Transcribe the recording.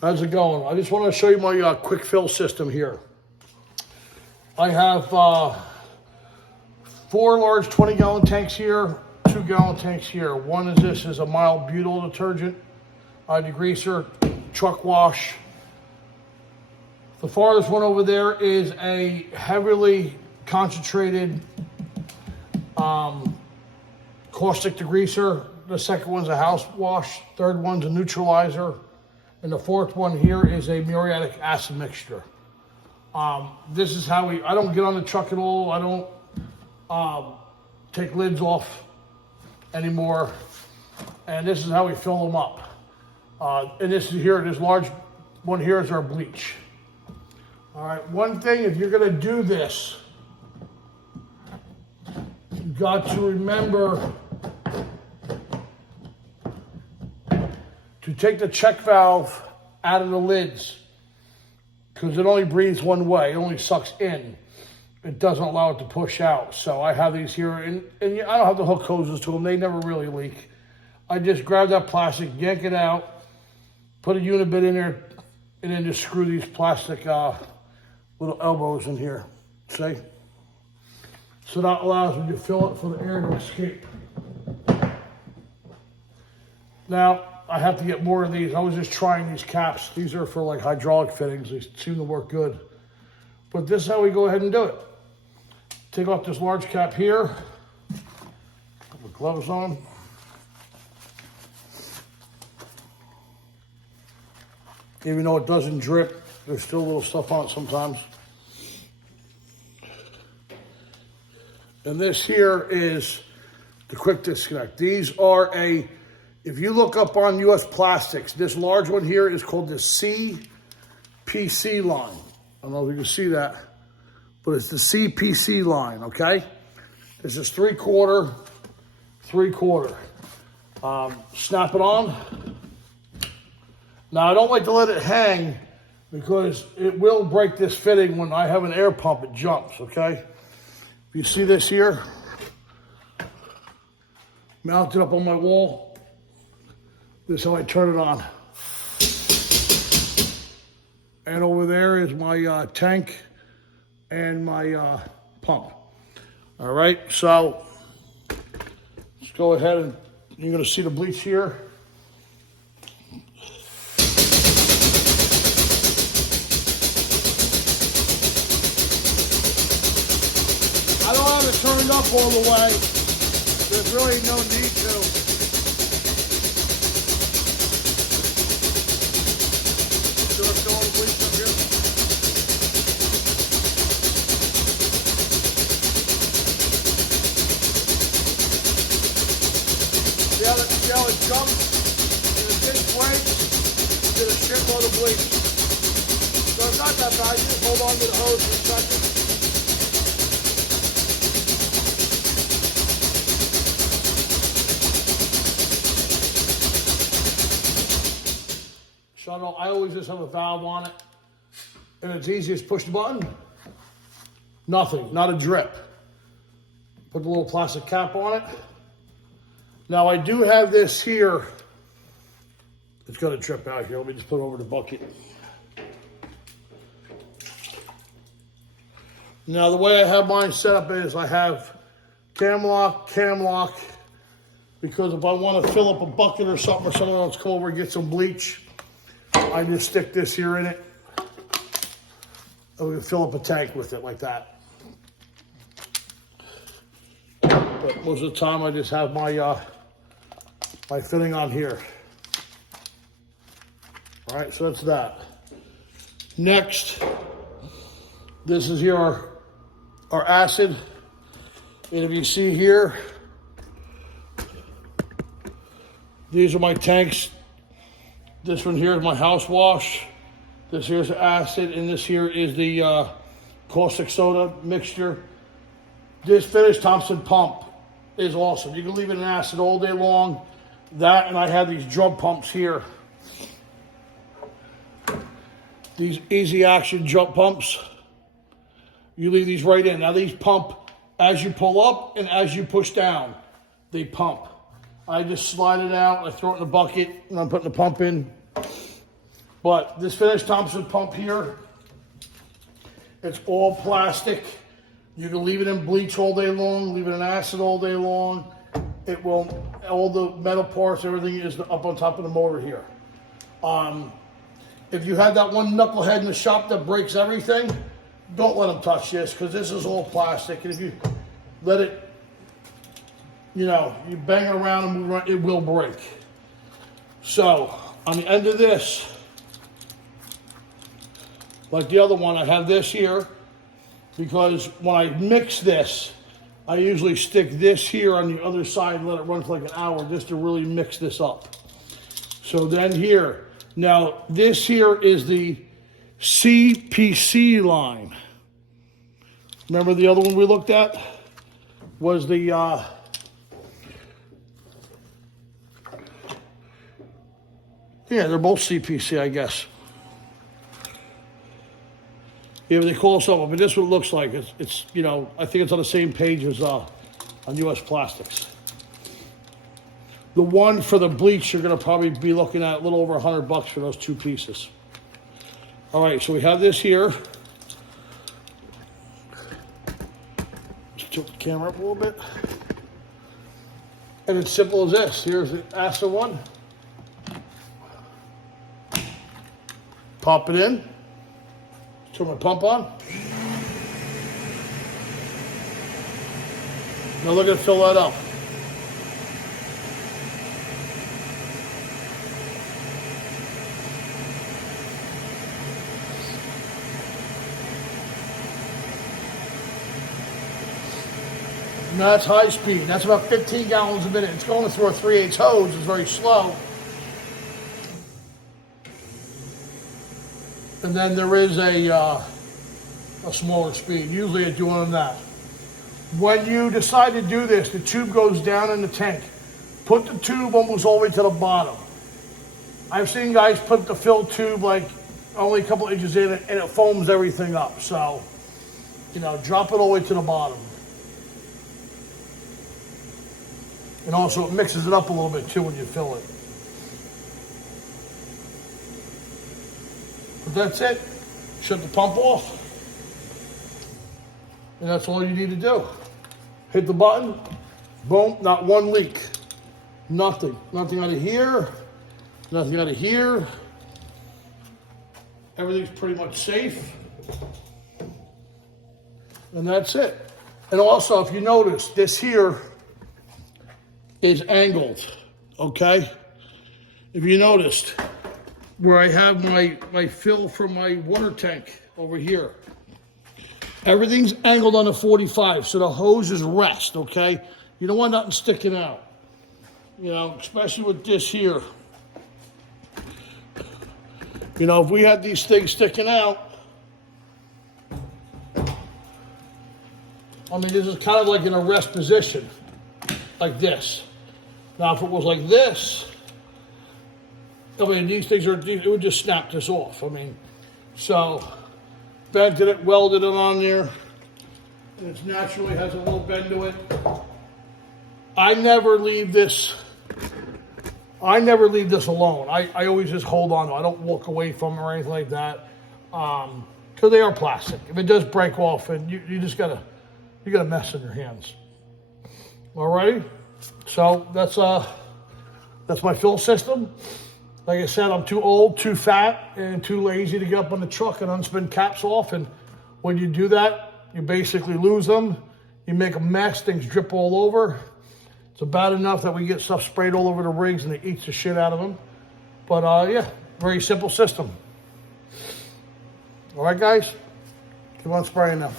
How's it going? I just want to show you my quick fill system here. I have 4 large 20-gallon tanks here, 2-gallon tanks here. One is a mild butyl detergent, degreaser, truck wash. The farthest one over there is a heavily concentrated caustic degreaser. The second one's a house wash. Third one's a neutralizer. And the fourth one here is a muriatic acid mixture. This is how I don't get on the truck at all. I don't take lids off anymore. And this is how we fill them up. And this large one here is our bleach. All right, one thing, if you're gonna do this, you've got to remember to take the check valve out of the lids because it only breathes one way. It only sucks in. It doesn't allow it to push out. So I have these here, and I don't have the hook hoses to them. They never really leak. I just grab that plastic, yank it out, put a unibit in there, and then just screw these plastic little elbows in here, see? So that allows me to fill it for the air to escape. Now, I have to get more of these. I was just trying these caps. These are for like hydraulic fittings. They seem to work good. But this is how we go ahead and do it. Take off this large cap here. Put the gloves on. Even though it doesn't drip, there's still a little stuff on it sometimes. And this here is the quick disconnect. These are if you look up on US Plastics, this large one here is called the CPC line. I don't know if you can see that, but it's the CPC line, okay? This is 3/4, 3/4. Snap it on. Now, I don't like to let it hang because it will break this fitting when I have an air pump, it jumps, okay? If you see this here, mounted up on my wall, this is how I turn it on. And over there is my tank and my pump. All right, so let's go ahead and you're gonna see the bleach here. I don't have it turned up all the way. There's really no need to. See how it jumps in a big way? Did a shitload of bleach. So it's not that bad. You just hold on to the hose for a second. Shuttle, I always just have a valve on it. And it's easy as push the button. Nothing, not a drip. Put the little plastic cap on it. Now I do have this here. It's got to drip out here. Let me just put it over the bucket. Now the way I have mine set up is I have cam lock, because if I want to fill up a bucket or something, or someone else come over and get some bleach, I just stick this here in it. And we can fill up a tank with it like that. But most of the time I just have my my fitting on here. All right, so that's that. Next, this is here our acid. And if you see here, these are my tanks. This one here is my house wash. This here is the acid, and this here is the caustic soda mixture. This Finnish Thompson pump is awesome. You can leave it in acid all day long. That, and I have these drum pumps here. These easy action jump pumps. You leave these right in. Now these pump as you pull up and as you push down. They pump. I just slide it out, I throw it in the bucket, and I'm putting the pump in. But this finished Thompson pump here, it's all plastic. You can leave it in bleach all day long, leave it in acid all day long. It will, all the metal parts, everything is up on top of the motor here. If you have that one knucklehead in the shop that breaks everything, don't let them touch this, because this is all plastic. And if you let it, you bang it around and move around, it will break. So on the end of this, like the other one, I have this here, because when I mix this, I usually stick this here on the other side and let it run for like an hour just to really mix this up. So then here, now this here is the CPC line. Remember the other one we looked at? Was the, yeah, they're both CPC, I guess. Yeah, they call something, but this is what it looks like. It's I think it's on the same page as on US Plastics. The one for the bleach, you're gonna probably be looking at a little over $100 for those 2 pieces. All right, so we have this here. Just tilt the camera up a little bit. And it's simple as this. Here's the acid one. Pop it in. Turn my pump on. Now look at fill that up. And that's high speed. That's about 15 gallons a minute. It's going through a 3/8 hose. It's very slow. And then there is a smaller speed. Usually I do on that. When you decide to do this, the tube goes down in the tank. Put the tube almost all the way to the bottom. I've seen guys put the fill tube like only a couple inches in it and it foams everything up. So, drop it all the way to the bottom. And also it mixes it up a little bit too when you fill it. But that's it. Shut the pump off. And that's all you need to do. Hit the button, boom, not one leak. Nothing. Nothing out of here, nothing out of here. Everything's pretty much safe. And that's it. And also, if you notice, this here is angled, okay? If you noticed, where I have my fill from my water tank over here. Everything's angled on the 45, so the hoses rest, okay? You don't want nothing sticking out, especially with this here. If we had these things sticking out, this is kind of like in a rest position, like this. Now, if it was like this, these things it would just snap this off. So bended it, welded it on there. And it naturally has a little bend to it. I never leave this alone. I always just hold on to it. I don't walk away from it or anything like that. Because they are plastic. If it does break off, and you just got a mess in your hands. Alrighty? So that's my fill system. Like I said, I'm too old, too fat, and too lazy to get up on the truck and unspin caps off. And when you do that, you basically lose them. You make a mess, things drip all over. It's bad enough that we get stuff sprayed all over the rigs and it eats the shit out of them. But yeah, very simple system. All right, guys, keep on spraying now.